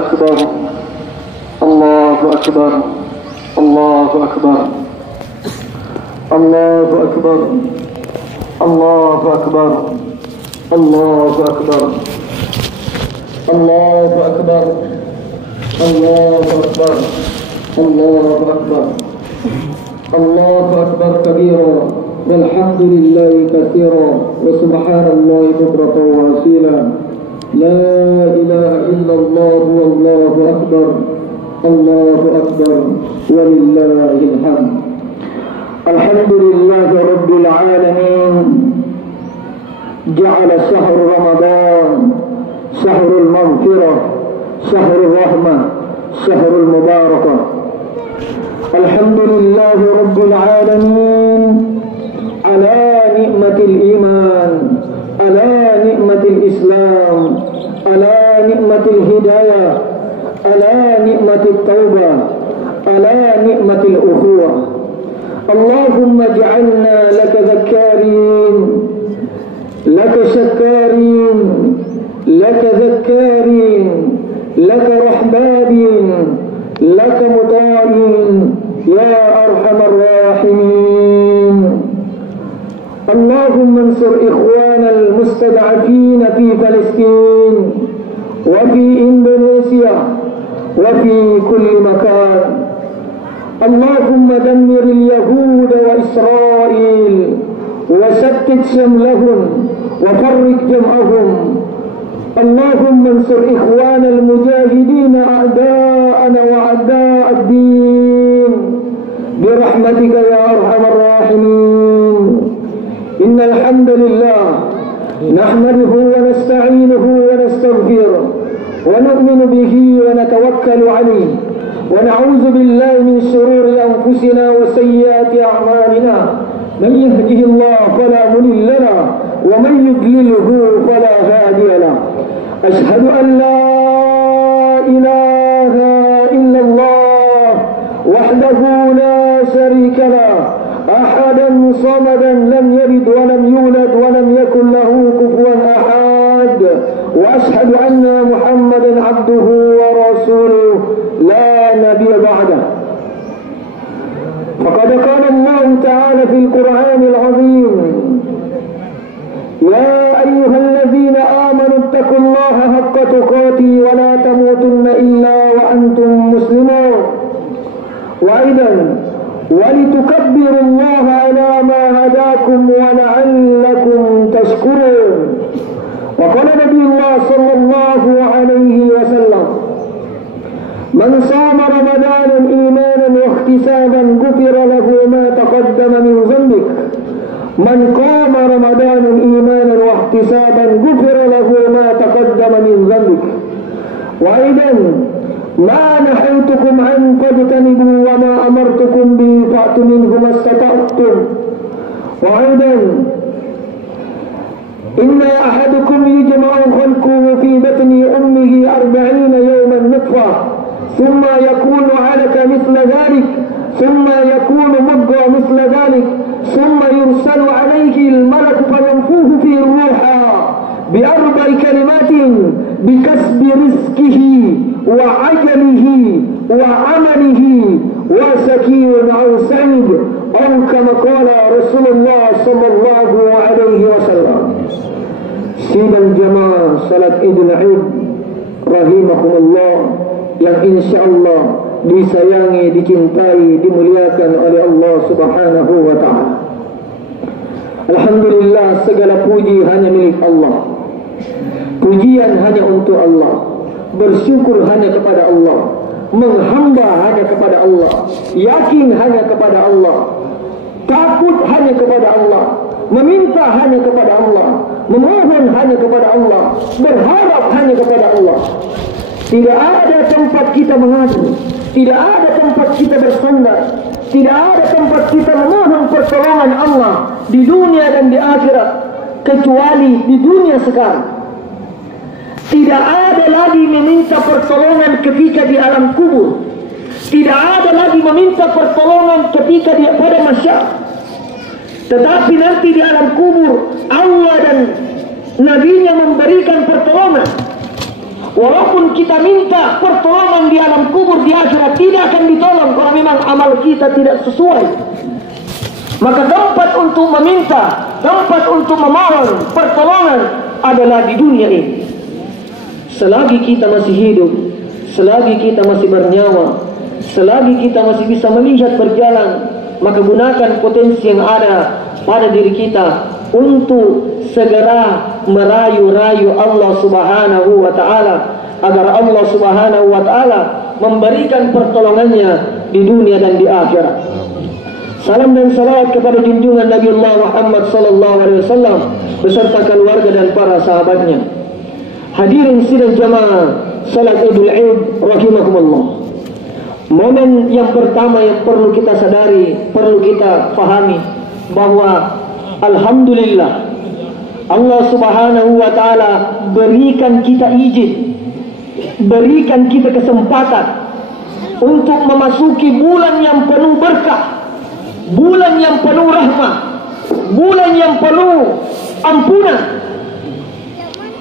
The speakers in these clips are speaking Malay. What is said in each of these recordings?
أكبر الله أكبر الله أكبر الله أكبر الله أكبر الله أكبر الله أكبر الله أكبر الله أكبر الله أكبر كبيرا والحمد لله كثيرا وسبحان الله بكرة وأصيلا لا إله إلا الله والله أكبر الله أكبر ولله الحمد. الحمد لله رب العالمين جعل شهر رمضان شهر المغفرة شهر الرحمة شهر المباركة. الحمد لله رب العالمين على نعمة الإيمان على نعمة الإسلام على نعمة الهداية على نعمة التوبة على نعمة الأخوة. اللهم اجعلنا لك ذكارين لك شكارين لك ذكارين لك رحبابين لك مطاعين يا أرحم الراحمين. اللهم انصر إخوان المستضعفين في فلسطين وفي إندونيسيا وفي كل مكان. اللهم دمر اليهود وإسرائيل وشتت شملهم وفرق جمعهم. اللهم انصر إخوان المجاهدين أعداءنا وأعداء الدين برحمتك يا أرحم الراحمين. إن الحمد لله نحمده ونستعينه ونستغفره ونؤمن به ونتوكل عليه ونعوذ بالله من شرور أنفسنا وسيئات أعمالنا. من يهده الله فلا مضل له ومن يضلله فلا هادي له. أشهد أن لا إله إلا الله وحده لا شريك له أحدا صمدا لم يلد ولم يولد ولم يكن له كفوا أحد. وأشهد أن محمدا عبده ورسوله لا نبي بعده. فقد قال الله تعالى في القرآن العظيم يا أيها الذين آمنوا اتقوا الله حق تقاته ولا تموتن إلا وأنتم مسلمون. وأيضا ولتكبروا الله على ما هداكم ولعلكم تشكرون. وقال نبي الله صلى الله عليه وسلم من صام رمضان إيمانا واحتسابا غفر له ما تقدم من ذنبه. من قام رمضان إيمانا واحتسابا غفر له ما تقدم من ذنبه. وأيضا ما نهيتكم عنه فاجتنبوا وما أمرتكم به فأتوا منه ما استطعتم. وأيضا إن أحدكم يجمع خلقه في بطن أمه 40 يوما نطفة ثم يكون علقة مثل ذلك ثم يكون مضغة مثل ذلك ثم يرسل عليه الملك فينفوه في الروح ب4 كلمات بكسب رزقه وعجله وعمله وسكين أو سعيد أو كما قال رسول الله صلى الله عليه وسلم. Sidang jamaah salat Idul Id rahimakumullah yang insyaallah disayangi, dicintai, dimuliakan oleh Allah Subhanahu wa taala. Alhamdulillah, segala puji hanya milik Allah. Pujian hanya untuk Allah. Bersyukur hanya kepada Allah. Menghamba hanya kepada Allah. Yakin hanya kepada Allah. Takut hanya kepada Allah. Meminta hanya kepada Allah. Memohon hanya kepada Allah. Berharap hanya kepada Allah. Tidak ada tempat kita mengadu. Tidak ada tempat kita bersandar. Tidak ada tempat kita memohon pertolongan Allah di dunia dan di akhirat kecuali di dunia sekarang. Tidak ada lagi meminta pertolongan ketika di alam kubur. Tidak ada lagi meminta pertolongan ketika di pada masyarakat. Tetapi nanti di alam kubur Allah dan Nabi-Nya memberikan pertolongan. Walaupun kita minta pertolongan di alam kubur, di akhirat tidak akan ditolong kalau memang amal kita tidak sesuai. Maka tempat untuk meminta, tempat untuk memohon pertolongan adalah di dunia ini. Selagi kita masih hidup, selagi kita masih bernyawa, selagi kita masih bisa melihat berjalan, maka gunakan potensi yang ada pada diri kita untuk segera merayu-rayu Allah Subhanahu wa Ta'ala, agar Allah Subhanahu wa Ta'ala memberikan pertolongannya di dunia dan di akhirat. Salam dan salawat kepada junjungan Nabi Allah Muhammad sallallahu alaihi wasallam beserta keluarga dan para sahabatnya. Hadirin sidang jamaah salat Idul Aid rahimakumullah. Momen yang pertama yang perlu kita sadari, perlu kita fahami bahwa alhamdulillah Allah Subhanahu wa Ta'ala berikan kita izin, berikan kita kesempatan untuk memasuki bulan yang penuh berkah, bulan yang penuh rahmat, bulan yang penuh ampunan.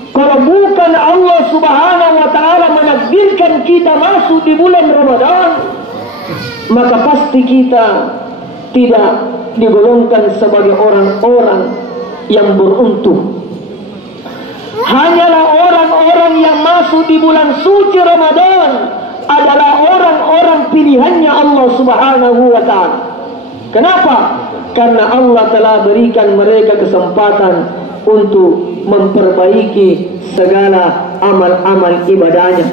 Kalau bukan Allah Subhanahu wa Ta'ala menakdirkan kita masuk di bulan Ramadan, maka pasti kita tidak digolongkan sebagai orang-orang yang beruntung. Hanyalah orang-orang yang masuk di bulan suci Ramadan adalah orang-orang pilihannya Allah Subhanahu wa Ta'ala. Kenapa? Karena Allah telah berikan mereka kesempatan untuk memperbaiki segala amal-amal ibadahnya,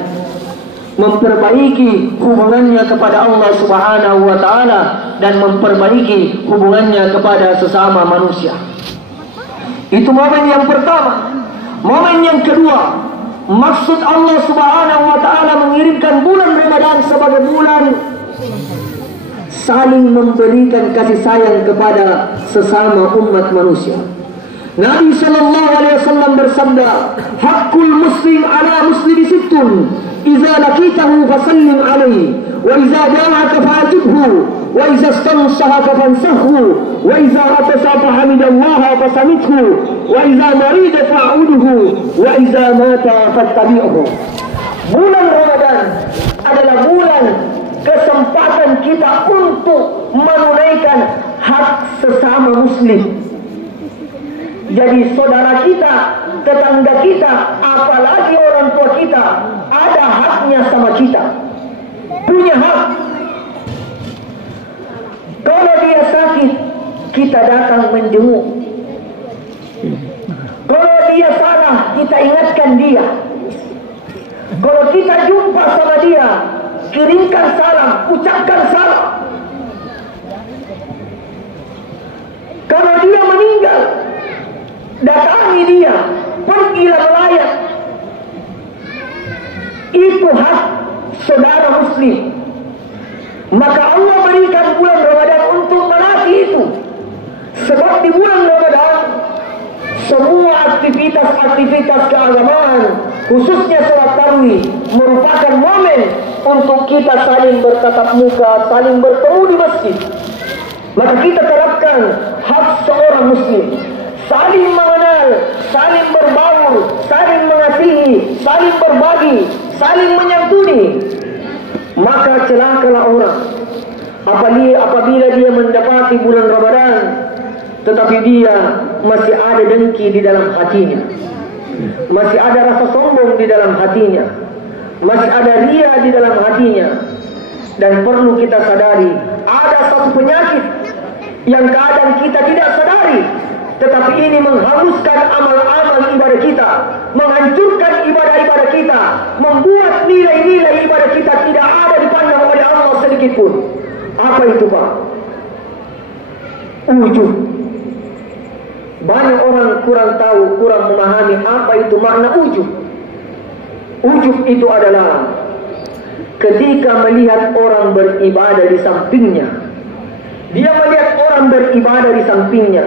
memperbaiki hubungannya kepada Allah Subhanahu wa Ta'ala, dan memperbaiki hubungannya kepada sesama manusia. Itu momen yang pertama. Momen yang kedua, maksud Allah Subhanahu wa Ta'ala mengirimkan bulan Ramadan sebagai bulan saling memberikan kasih sayang kepada sesama umat manusia. Nabi sallallahu alaihi wasallam bersabda, "Haqqul muslim ala muslimi sittun, idza laqitahu fasallim alaihi, wa idza da'aka fa'atibhu, wa idza istansahaka fansahhu, wa idza atasa fahamidallaha fasamithu, wa idza marida fa'udhu, wa idza mata fattabi'hu." Bulan Ramadan adalah bulan kesempatan kita untuk menunaikan hak sesama muslim. Jadi saudara kita, tetangga kita, apalagi orang tua kita, ada haknya sama kita, punya hak. Kalau dia sakit, kita datang menjenguk. Kalau dia salah, kita ingatkan dia. Kalau kita jumpa sama dia, kirimkan salam, ucapkan salam. Kalau dia meninggal, datangi dia, pergilah melayat. Itu hak saudara muslim. Maka Allah berikan bulan Ramadan untuk melatih itu. Sebab di bulan Ramadan semua aktivitas-aktivitas keagamaan, khususnya salat tarawih, merupakan momen untuk kita saling bertatap muka, saling bertemu di masjid. Maka kita terapkan hak seorang muslim, saling mengenal, saling berbaur, saling mengasihi, saling berbagi, saling menyantuni. Maka celakalah orang apabila dia mendapati bulan Ramadan tetapi dia masih ada dengki di dalam hatinya, masih ada rasa sombong di dalam hatinya, masih ada ria di dalam hatinya. Dan perlu kita sadari, ada satu penyakit yang kadang kita tidak sadari, tetapi ini menghanguskan amal-amal ibadah kita, menghancurkan ibadah-ibadah kita, membuat nilai-nilai ibadah kita tidak ada dipandang oleh Allah sedikit pun. Apa itu, Pak? Ujub. Banyak orang kurang tahu, kurang memahami apa itu makna ujub. Ujub itu adalah ketika melihat orang beribadah di sampingnya, dia melihat orang beribadah di sampingnya,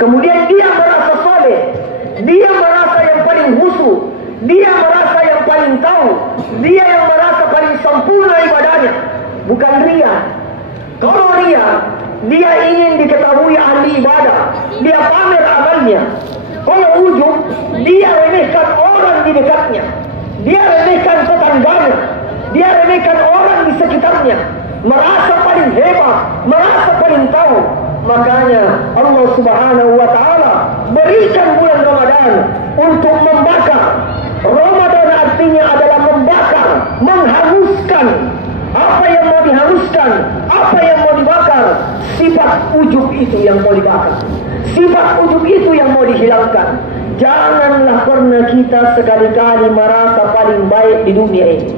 kemudian dia merasa soleh, dia merasa yang paling khusyuk, dia merasa yang paling tahu, dia yang merasa paling sempurna ibadahnya. Bukan ria. Kalau ria, dia ingin diketahui ahli ibadah, dia pamer amalnya. Kalau ujub, dia remehkan orang di dekatnya, dia remehkan tetangganya, dia remehkan orang di sekitarnya, merasa paling hebat, merasa paling tahu. Makanya Allah Subhanahu wa Ta'ala berikan bulan Ramadan untuk membakar. Ramadan artinya adalah membakar, menghanguskan apa yang mau dihanguskan, apa yang mau dibakar. Sifat ujub itu yang mau dibakar, sifat ujub itu yang mau dihilangkan. Janganlah pernah kita sekali-kali merasa paling baik di dunia ini.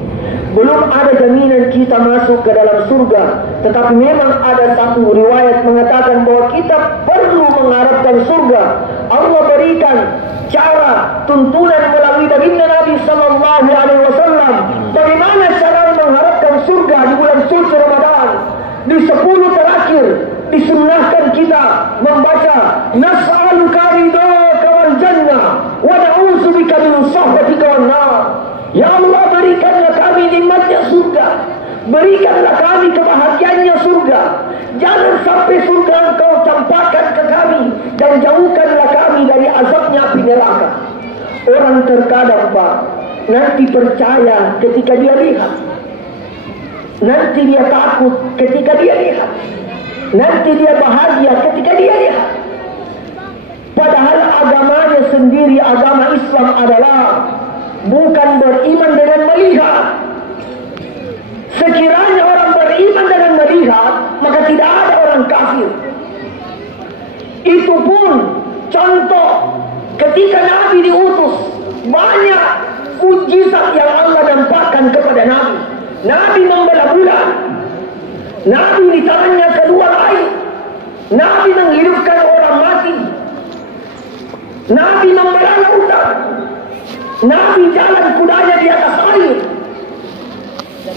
Belum ada jaminan kita masuk ke dalam surga, tetapi memang ada satu riwayat mengatakan bahwa kita perlu mengharapkan surga. Allah berikan cara, tuntunan melalui baginda Nabi sallallahu alaihi wasallam bagaimana cara mengharapkan surga di bulan suci Ramadan. Di 10 terakhir disunnahkan kita membaca nas'aluka ridhaka wal jannah wa na'udzubika min sakhhatika wan nar. Ya Allah, berikanlah kami nikmatnya surga, berikanlah kami kebahagiaannya surga. Jangan sampai surga Engkau campakkan ke kami, dan jauhkanlah kami dari azabnya api neraka. Orang terkadang, Pak, nanti percaya ketika dia lihat, nanti dia takut ketika dia lihat, nanti dia bahagia ketika dia lihat. Padahal agamanya sendiri, agama Islam adalah bukan beriman dengan melihat. Sekiranya orang beriman dengan melihat, maka tidak ada orang kafir. Itu pun contoh ketika Nabi diutus, banyak mukjizat yang Allah nampakkan kepada Nabi. Nabi membelah bulan, Nabi di tangannya kedua langit, Nabi menghidupkan orang mati, Nabi membelah lautan, Nabi jalan kudanya di atas air,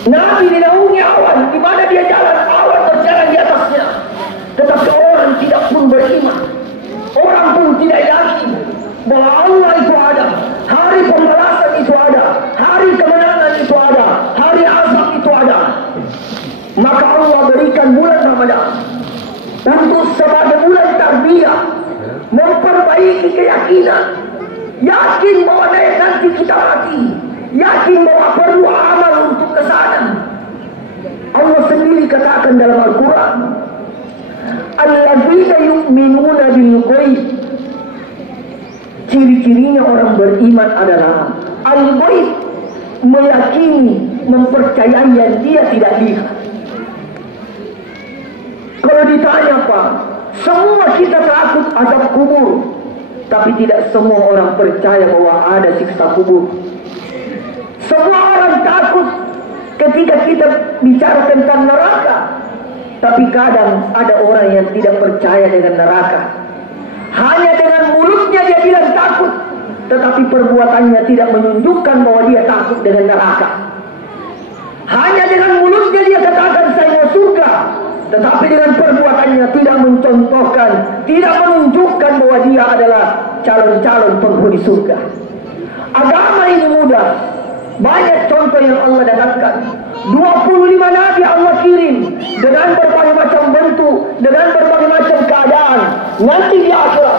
Nabi dinaungi awan, di mana dia jalan awan berjalan di atasnya. Tetapi orang tidak pun beriman, orang pun tidak yakin bahwa Allah itu ada, hari pembalasan itu ada, hari kemenangan itu ada, hari azab itu ada. Maka Allah berikan bulan Ramadan untuk sebagai bulan tarbiyah, memperbaiki keyakinan. Yakin bahwa nanti kita mati, yakin bahwa perlu amal untuk ke sana. Allah sendiri katakan dalam Al-Quran, alladzina yu'minuna bil ghaib. Ciri-cirinya orang beriman adalah al-ghaib, meyakini, mempercayai yang dia tidak lihat. Kalau ditanya, Pak, semua kita takut azab kubur, tapi tidak semua orang percaya bahwa ada siksa kubur. Semua orang takut ketika kita bicara tentang neraka, tapi kadang ada orang yang tidak percaya dengan neraka. Hanya dengan mulutnya dia bilang takut, tetapi perbuatannya tidak menunjukkan bahwa dia takut dengan neraka. Hanya dengan mulutnya dia katakan saya mau surga, tetapi dengan perbuatannya tidak mencontohkan, tidak menunjukkan bahwa dia adalah calon-calon penghuni surga. Agama ini mudah, banyak contoh yang Allah datangkan. 25 nabi Allah kirim dengan berbagai macam bentuk, dengan berbagai macam keadaan. Nanti di akhirat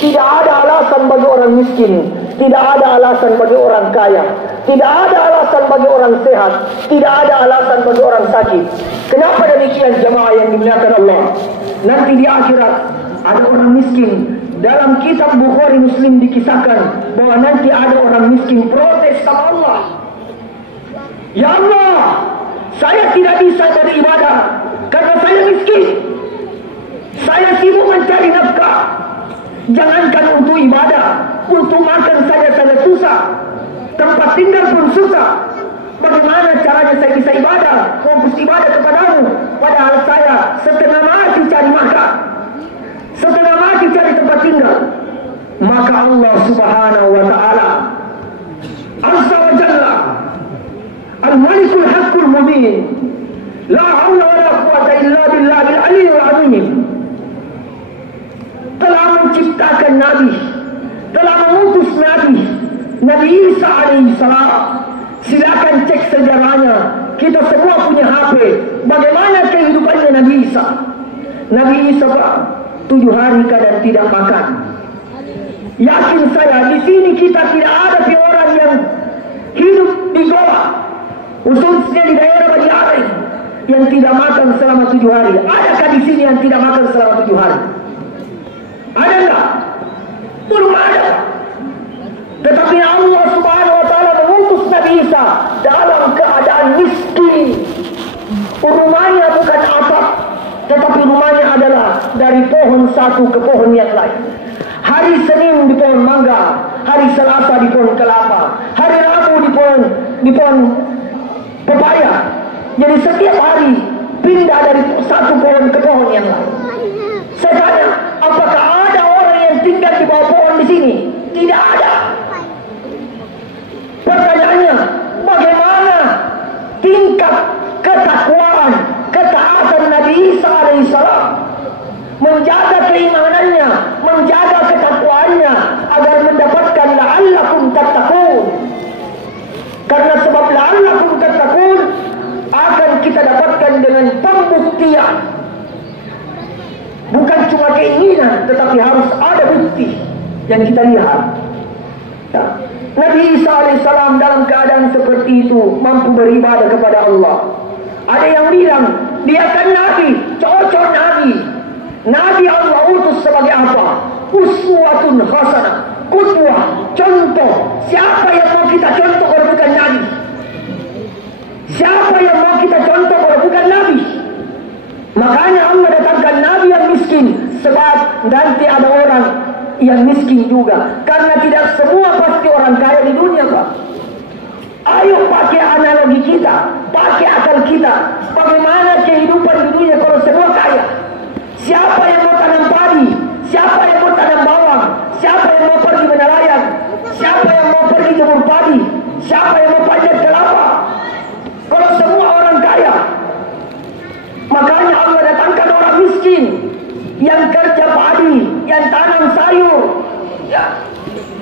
tidak ada alasan bagi orang miskin, tidak ada alasan bagi orang kaya, tidak ada alasan bagi orang sehat, tidak ada alasan bagi orang sakit. Kenapa demikian jemaah yang dimuliakan Allah? Nanti di akhirat ada orang miskin. Dalam kitab Bukhari Muslim dikisahkan bahwa nanti ada orang miskin protes sama Allah. Ya Allah, saya tidak bisa beribadah karena saya miskin. Saya sibuk mencari nafkah. Jangankan untuk ibadah, untuk makan saja saya susah. Tempat tinggal pun susah. Bagaimana caranya saya bisa ibadah, fokus ibadah kepadamu, padahal saya setengah mati cari makan, setengah mati cari tempat tinggal. Maka Allah Subhanahu wa Ta'ala Azza wa Jalla, Al-Malikul Haqqul Mubin, la haula wa la quwwata illa billahil aliyyil azim, telah menciptakan Nabi, telah mengutus Nabi Isa alaihi salam. Silakan cek sejarahnya. Kita semua punya HP. Bagaimana kehidupannya Nabi Isa? Nabi Isa 7 hari kadang tidak makan. Yakin saya di sini kita tidak ada orang yang hidup khususnya di daerah Bani Ari yang tidak makan selama 7 hari. Adakah di sini yang tidak makan selama 7 hari? Ada enggak? Belum ada. Tetapi Allah Subhanahu wa taala mengutus Nabi Isa dalam keadaan miskin. Rumahnya bukan atap, tetapi rumahnya adalah dari pohon satu ke pohon yang lain. Hari Senin di pohon mangga, hari Selasa di pohon kelapa, hari Rabu di pohon pepaya. Jadi setiap hari pindah dari satu pohon ke pohon yang lain. Saya tanya, apakah ada orang yang tinggal di bawah pohon di sini? Tidak ada. Pertanyaannya, bagaimana tingkat ketakwaan, ketaatan Nabi Isa alaihissalam menjaga keimanannya, menjaga ketakwaannya agar mendapatkan la'allakum tattaqun. Karena sebab la'allakum tattaqun akan kita dapatkan dengan pembuktian. Bukan cuma keinginan, tetapi harus ada bukti yang kita lihat. Ya. Nabi Isa alaihissalam dalam keadaan seperti itu mampu beribadah kepada Allah. Ada yang bilang dia kan nabi, cocok nabi. Nabi Allah utus sebagai apa? Uswatun hasanah, qudwah, contoh. Siapa yang mau kita contoh kalau bukan nabi? Siapa yang mau kita contoh kalau bukan nabi? Makanya Allah datangkan nabi yang miskin, sebab nanti ada orang yang miskin juga. Karena tidak semua pasti orang kaya di dunia, Pak. Ayo pakai analogi kita, pakai akal kita. Bagaimana kehidupan di dunia kalau semua kaya? Siapa yang mau tanam padi? Siapa yang mau tanam bawang? Siapa yang mau pergi menelayan? Siapa yang mau pergi jemur padi? Siapa yang mau panjat kelapa? Kalau semua orang kaya. Makanya Allah datangkan orang miskin yang kerja padi, yang tanam sayur, ya,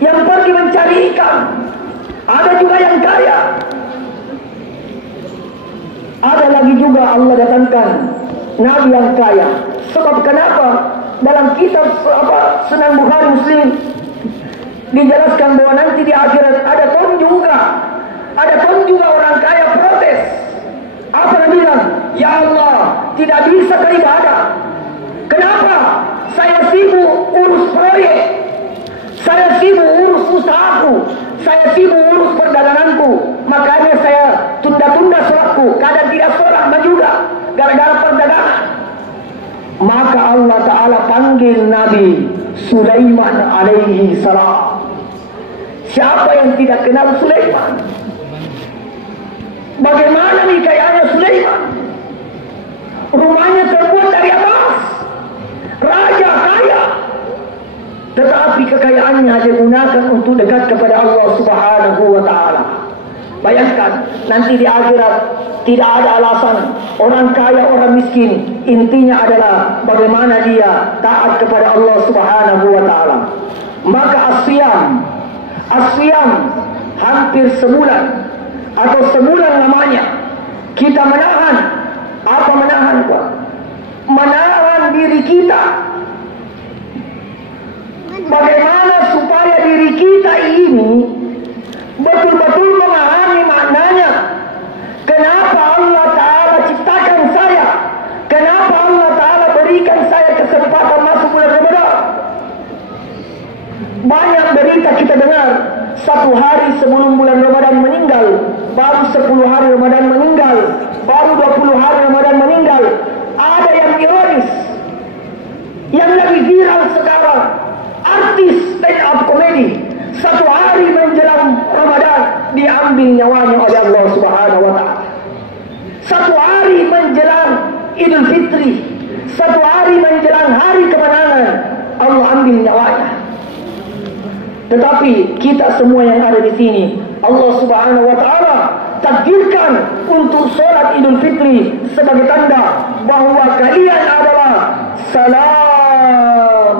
yang pergi mencari ikan. Ada juga yang kaya. Ada lagi juga Allah datangkan nabi yang kaya. Sebab kenapa? Dalam kitab Sunan Bukhari Muslim dijelaskan bahwa nanti di akhirat ada kaum juga orang kaya protes. Apa yang bilang? Ya Allah, tidak bisa beribadah. Kenapa? Saya sibuk urus proyek, saya sibuk urus usahaku, saya sibuk urus perdaganganku. Makanya saya tunda-tunda sholatku. Kadang tidak sholat juga gara-gara perdagangan. Maka Allah Ta'ala panggil Nabi Sulaiman alaihi salam. Siapa yang tidak kenal Sulaiman? Bagaimana nih kayaknya Sulaiman? Rumahnya terbuat dari emas, raja kaya, tetapi kekayaannya digunakan untuk dekat kepada Allah Subhanahu wa Ta'ala. Bayangkan nanti di akhirat tidak ada alasan orang kaya orang miskin. Intinya adalah bagaimana dia taat kepada Allah Subhanahu wa Ta'ala. Maka asyam hampir sebulan atau sebulan lamanya kita menahan. Apa menahan, Pak? Menahan diri kita. Bagaimana supaya diri kita ini betul-betul memahami maknanya. Kenapa Allah Ta'ala ciptakan saya? Kenapa Allah Ta'ala berikan saya kesempatan masuk bulan Ramadan? Banyak berita kita dengar, 1 hari sebelum bulan Ramadan meninggal, baru 10 hari Ramadan meninggal, baru 20 hari Ramadan meninggal. Ada yang ironis, yang lebih viral sekarang, artis stand up comedy, 1 hari menjelang Ramadan diambil nyawanya oleh Allah Subhanahu wa Ta'ala. 1 hari menjelang Idul Fitri, 1 hari menjelang hari kemenangan, Allah ambil nyawanya. Tetapi kita semua yang ada di sini, Allah Subhanahu wa Ta'ala takdirkan untuk sholat Idul Fitri sebagai tanda bahwa kalian adalah salam.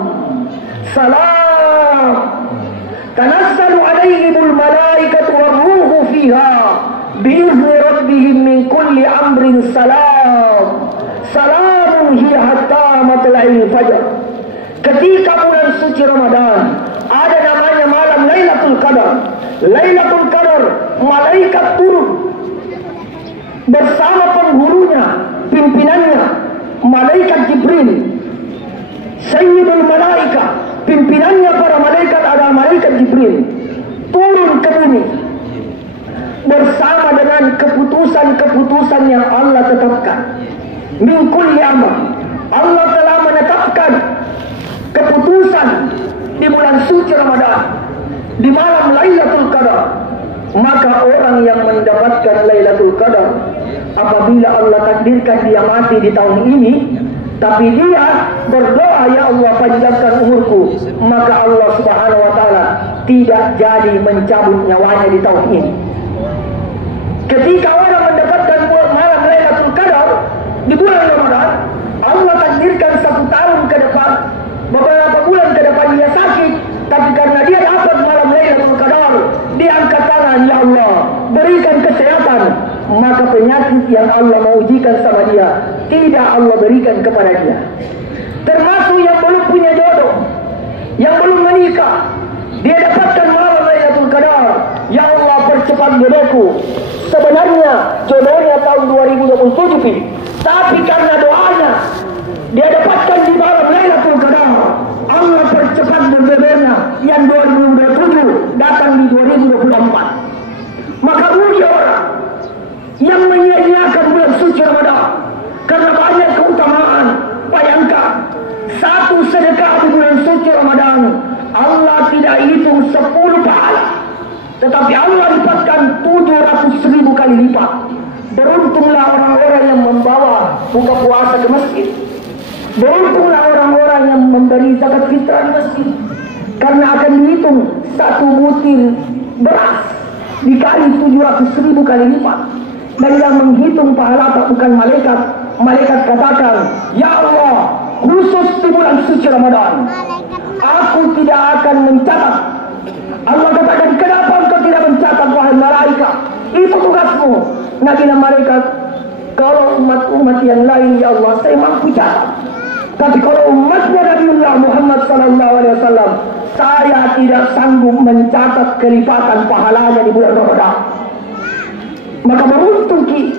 Tanassalu alaihimul malaikatu warruhu fiha biizni rabbihim min kulli amrin salam. Salamun hiya hatta matla'il fajr. Ketika bulan suci Ramadan ada namanya malam Lailatul Qadar. Lailatul Qadar, malaikat turun. bersama penghulunya, pimpinannya, malaikat Jibril, Sayyidul Malaika, pimpinannya para malaikat adalah malaikat Jibril, turun ke bumi bersama dengan keputusan-keputusan yang Allah tetapkan. Min kulli amr, Allah telah menetapkan keputusan di bulan suci Ramadan, di malam Lailatul Qadar. Maka orang yang mendapatkan Lailatul Qadar, apabila Allah takdirkan dia mati di tahun ini, tapi dia berdoa, ya Allah panjangkan umurku, maka Allah Subhanahu wa taala tidak jadi mencabut nyawanya di tahun ini. Ketika orang mendapatkan malam Lailatul Qadar di bulan Ramadan, Allah takdirkan 1 tahun ke depan, beberapa bulan ke depan dia sakit, tapi karena dia dapat malam Lailatul Qadar, dia angkat tangan, ya Allah berikan kesehatan, maka penyakit yang Allah mau ujikan sama dia tidak Allah berikan kepada dia. Termasuk yang belum punya jodoh, yang belum menikah, dia dapatkan malam Lailatul Qadar, ya Allah percepat jodohku. Sebenarnya jodohnya tahun 2027, tapi karena doanya dia dapatkan di malam Lailatul Qadar, Allah percepat jodohnya yang 2027 datang di 2024. Maka rugi orang yang menyia-nyiakan bulan suci Ramadan karena banyak keutamaan. Bayangkan, 1 sedekah di bulan suci Ramadan Allah tidak hitung 10 pahala, tetapi Allah lipatkan 700.000 kali lipat. Beruntunglah orang-orang yang membawa buka puasa ke masjid. Beruntunglah orang-orang yang memberi zakat fitrah di masjid, karena akan dihitung 1 butir beras dikali 700.000 kali lipat. Dan yang menghitung pahala bukan malaikat. Malaikat katakan, ya Allah, khusus di bulan suci Ramadan aku tidak akan mencatat. Allah katakan, kenapa engkau tidak mencatat wahai malaikat? Itu tugasmu. Nabi dan malaikat, kalau umat-umat yang lain ya Allah saya mampu catat, tapi kalau umatnya Nabiullah Muhammad SAW, saya tidak sanggup mencatat kelipatan pahalanya di bulan Ramadan. Maka beruntung ki.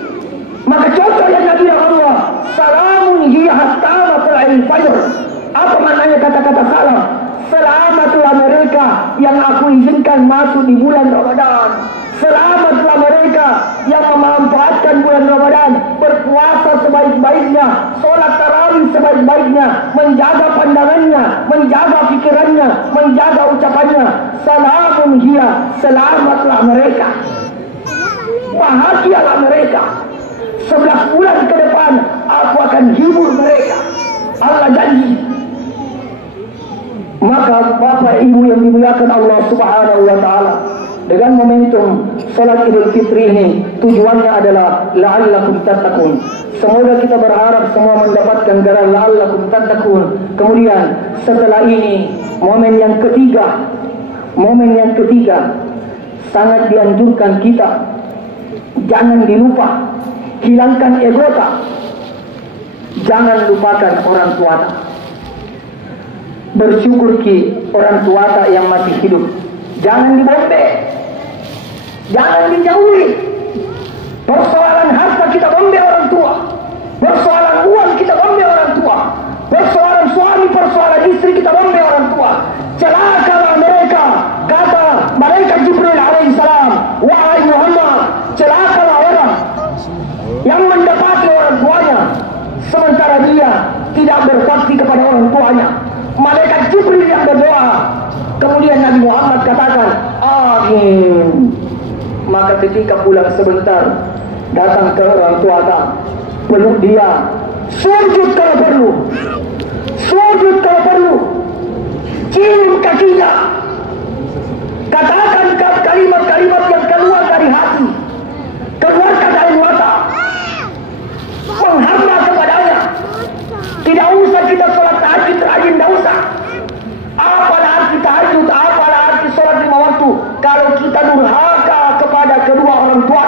Maka contoh yang Nabi Allah, salamun hiya hatta matla'il fajr. Apa maknanya kata-kata salam? Selamatlah mereka yang aku izinkan masuk di bulan Ramadan. Selamatlah mereka yang memanfaatkan bulan Ramadan, berpuasa sebaik-baiknya, sholat tarawih sebaik-baiknya, menjaga pandangannya, menjaga fikirannya, menjaga ucapannya. Salamun hiya, selamatlah mereka, bahagialah mereka. 11 bulan ke depan aku akan hibur mereka, Allah janji. Maka Bapak Ibu yang dimuliakan Allah Subhanahu wa taala, dengan momentum salat Idul Fitri ini tujuannya adalah la'allakum tattaqun. Semoga kita berharap semua mendapatkan gelar la'allakum tattaqun. Kemudian setelah ini momen yang ketiga sangat dianjurkan kita jangan dilupa, hilangkan egota, jangan lupakan orang tua. Bersyukur ki orang tua yang masih hidup, jangan dibombe, jangan dijauhi. Persoalan harta kita bombe orang tua, persoalan uang kita bombe orang tua, persoalan suami, persoalan istri kita bombe orang tua. Celakalah mereka, kata malaikat Jibril alaihissalam, wahai Muhammad, celakalah orang yang mendapati orang tuanya sementara dia tidak berbakti kepada orang tuanya. Malaikat Jibril yang berdoa, kemudian Nabi Muhammad katakan amin. Maka ketika pulang sebentar, datang ke orang tua, peluk dia, sujud kalau perlu, sujud kalau perlu, cium kakinya, katakan kalimat-kalimat yang keluar dari hati, keluarkan dari mata, menghamba kepadanya. Tidak usah kita sholat tahajud rajin, tidak usah. Apalah arti tahajud, apalah arti sholat 5 waktu kalau kita durhaka kepada kedua orang tua?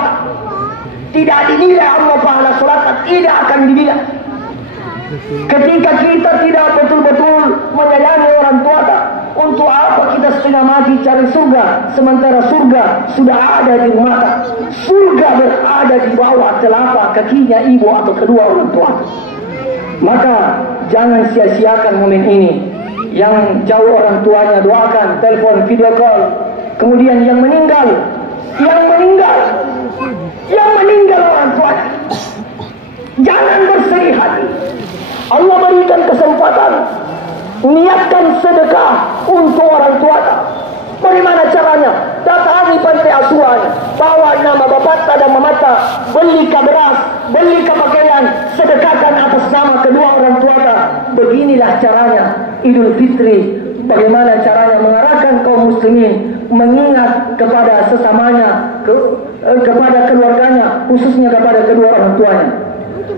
Tidak dinilai Allah pahala sholat, tidak akan dinilai. Ketika kita tidak betul-betul menyayangi orang tua, untuk apa kita setengah mati cari surga, sementara surga sudah ada di mata. Surga berada di bawah telapak kakinya ibu atau kedua orang tua. Maka jangan sia-siakan momen ini. Yang jauh orang tuanya doakan, telepon, video call. Kemudian yang meninggal orang tuanya, jangan bersedih hati. Allah berikan kesempatan, niatkan sedekah untuk orang tuanya. Bagaimana caranya? Datangi panti asuhan, bawa nama bapak dan mamata, beli beras, beli pakaian, sedekahkan atas nama kedua orang tuanya. Beginilah caranya Idul Fitri. Bagaimana caranya mengarahkan kaum muslimin mengingat kepada sesamanya, kepada keluarganya, khususnya kepada kedua orang tuanya.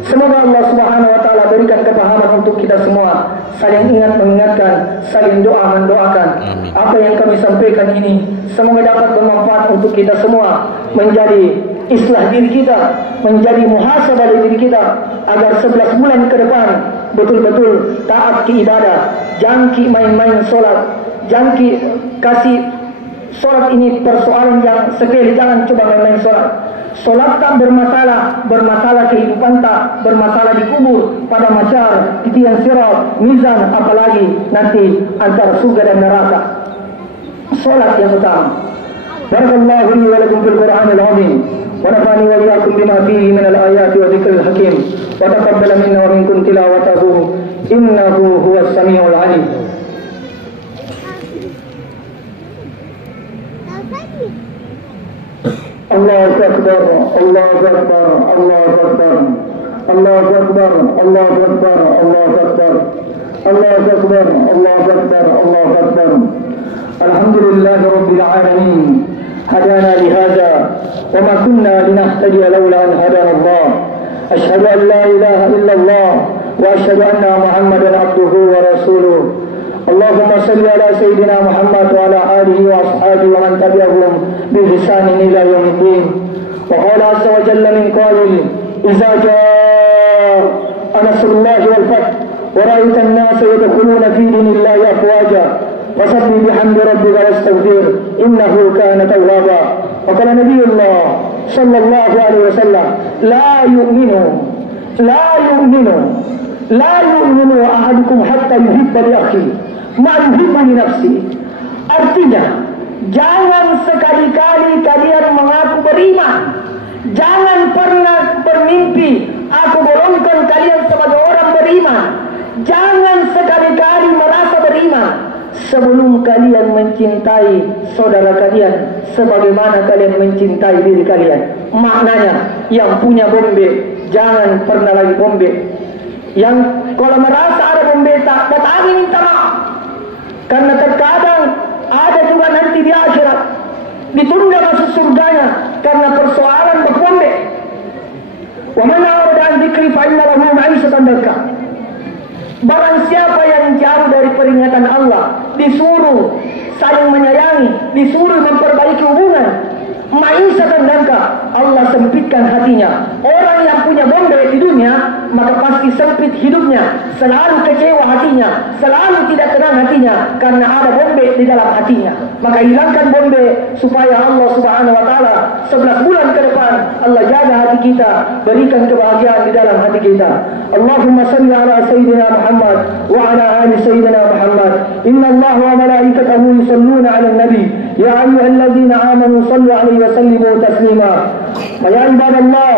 Semoga Allah Subhanahu wa taala berikan kepahaman untuk kita semua, saling ingat mengingatkan, saling doa mendoakan. Apa yang kami sampaikan ini semoga dapat bermanfaat untuk kita semua, menjadi islah diri kita, menjadi muhasabah diri kita, agar 11 bulan ke depan betul-betul taat ke ibadah, jangan main-main solat, jangan kasih solat ini persoalan yang sepele, jangan coba main-main solat. Solat tak bermasalah, bermasalah kehidupan tak, bermasalah di kubur, pada masyar, di tiang sirat, mizan, apalagi nanti antara surga dan neraka. Solat yang utama. Barakallahu li wa lakum fil Qur'anil azim. Wa nafa'ani wa iyyakum bima fihi min al-ayati wa dzikril hakim. Wa taqabbal minna wa minkum tilawatahu innahu huwas samiul alim. Allahu Akbar, Allahu Akbar, Allahu Akbar, Allahu Akbar, Allahu Akbar, Allahu Akbar, Allahu Akbar, Allahu Akbar, Allahu Akbar. Alhamdulillahi Rabbil Alamin. Hadana lihada wa ma kunna linahtadiya laula an hadana Allah. Ashhadu an la ilaha illallah wa ashhadu anna Muhammadan abduhu wa rasuluh. Allahumma salli ala Sayyidina Muhammad wa ala alihi wa ashabihi wa man tabi'ahum bi ihsanin ila yaumiddin. Wa qala azza wa jalla min qail idza jaa nasrullahi wal fath wa ra'aita an-nasa yadkhuluna fi dinillahi afwaja fasabbih bihamdi rabbika wastaghfir innahu kana tawwaba. Wa qala nabiyullah sallallahu alaihi wasallam la yu'minu ahadukum hatta yuhibba li akhihi ma yuhibbu li nafsihi. Artinya, jangan sekali-kali kalian mengaku beriman. Jangan pernah bermimpi aku golongkan kalian sebagai orang beriman. Jangan sekali-kali merasa beriman sebelum kalian mencintai saudara kalian sebagaimana kalian mencintai diri kalian. Maknanya, yang punya bombe jangan pernah lagi bombe. Yang kalau merasa ada bombe tak datangi minta maaf. Karena terkadang ada juga nanti di akhirat ditunda masuk surganya karena persoalan berbombe. Wa man a'rada an dzikri fa inna lahu ma'isatan dhanka. Barang siapa yang jauh dari peringatan Allah, disuruh saling menyayangi, disuruh memperbaiki hubungan, ma'isatan dhanka, Allah sempitkan hatinya. Orang yang punya bombe di dunia, maka pasti sempit hidupnya, selalu kecewa hatinya, selalu tidak tenang hatinya, karena ada bombe di dalam hatinya. Maka hilangkan bombe supaya Allah Subhanahu wa taala 11 bulan ke depan Allah jaga hati kita, berikan kebahagiaan di dalam hati kita. Allahumma salli ala Sayyidina Muhammad wa ala ali Sayyidina Muhammad. Inna Allah wa malaikatahu yusalluna ala nabi ya ayyuhalladzina amanu sallu alaihi wa sallimu taslima. Ya ibadallah,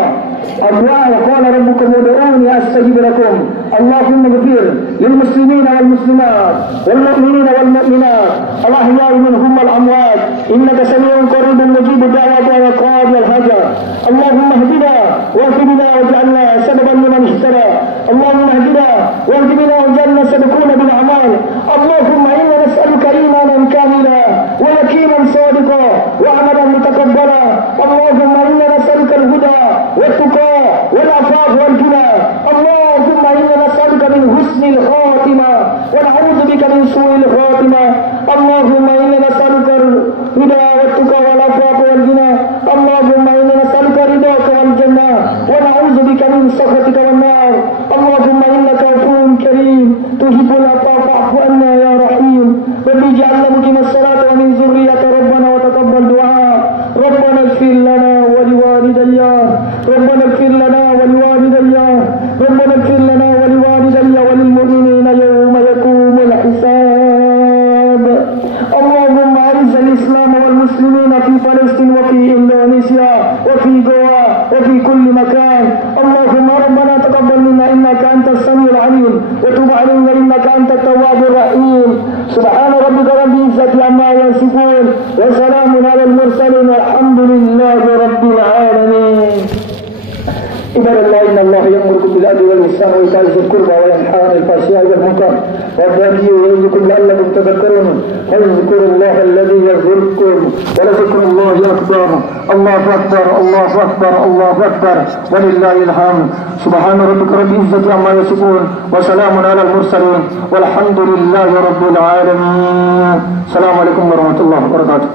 الدعاء وقال ربكم ادعوني استجب لكم. اللهم اغفر للمسلمين والمسلمات والمؤمنين والمؤمنات الاحياء منهم والاموات انك سميع قريب مجيب الدعوات وقاضي الحاجات. اللهم اهدنا واهدنا واجعلنا سببا لمن اهتدى. اللهم اهدنا واهدنا واجعلنا سبقون بالاعمال. اللهم انا نسالك ايمانا كاملا ويقينا صادقا وعملا متقبلا. اللهم انا نسالك الهدى والتقى والعفاف والغنى. اللهم انا نسالك من حسن الخاتمه ونعوذ بك من سوء الخاتمه. اللهم انا نسالك الهدى والتقى والعفاف والغنى. اللهم انا نسالك رضاك والجنه ونعوذ بك من سخطك والنار. اللهم انك عفو كريم تحب العفو فاعف عنا يا رحيم. رب اجعلنا مقيم الصلاه ولوالدي ربنا اغفر لنا ولوالدي ربنا اغفر لنا ولوالدي وللمؤمنين يوم يقوم الحساب اللهم أعز الإسلام والمسلمين في فلسطين وفي إندونيسيا وفي جوا وفي كل مكان اللهم ربنا تقبل منا إنك أنت السميع العليم وتب علينا إنك أنت التواب الرحيم سبحان ربك رب العزة عما يصفون وسلام على المرسلين الحمد لله رب العالمين عباد الله إن الله يأمركم بالعدل والإحسان وإيتاء ذي القربى وينهى عن الفحشاء والمنكر والبغي يعظكم لعلكم تذكرون فاذكروا الله الذي يذكركم ولذكر الله أكبر الله أكبر الله أكبر الله أكبر ولله الحمد سبحان ربك رب العزة عما يصفون وسلام على المرسلين والحمد لله رب العالمين السلام عليكم ورحمة الله وبركاته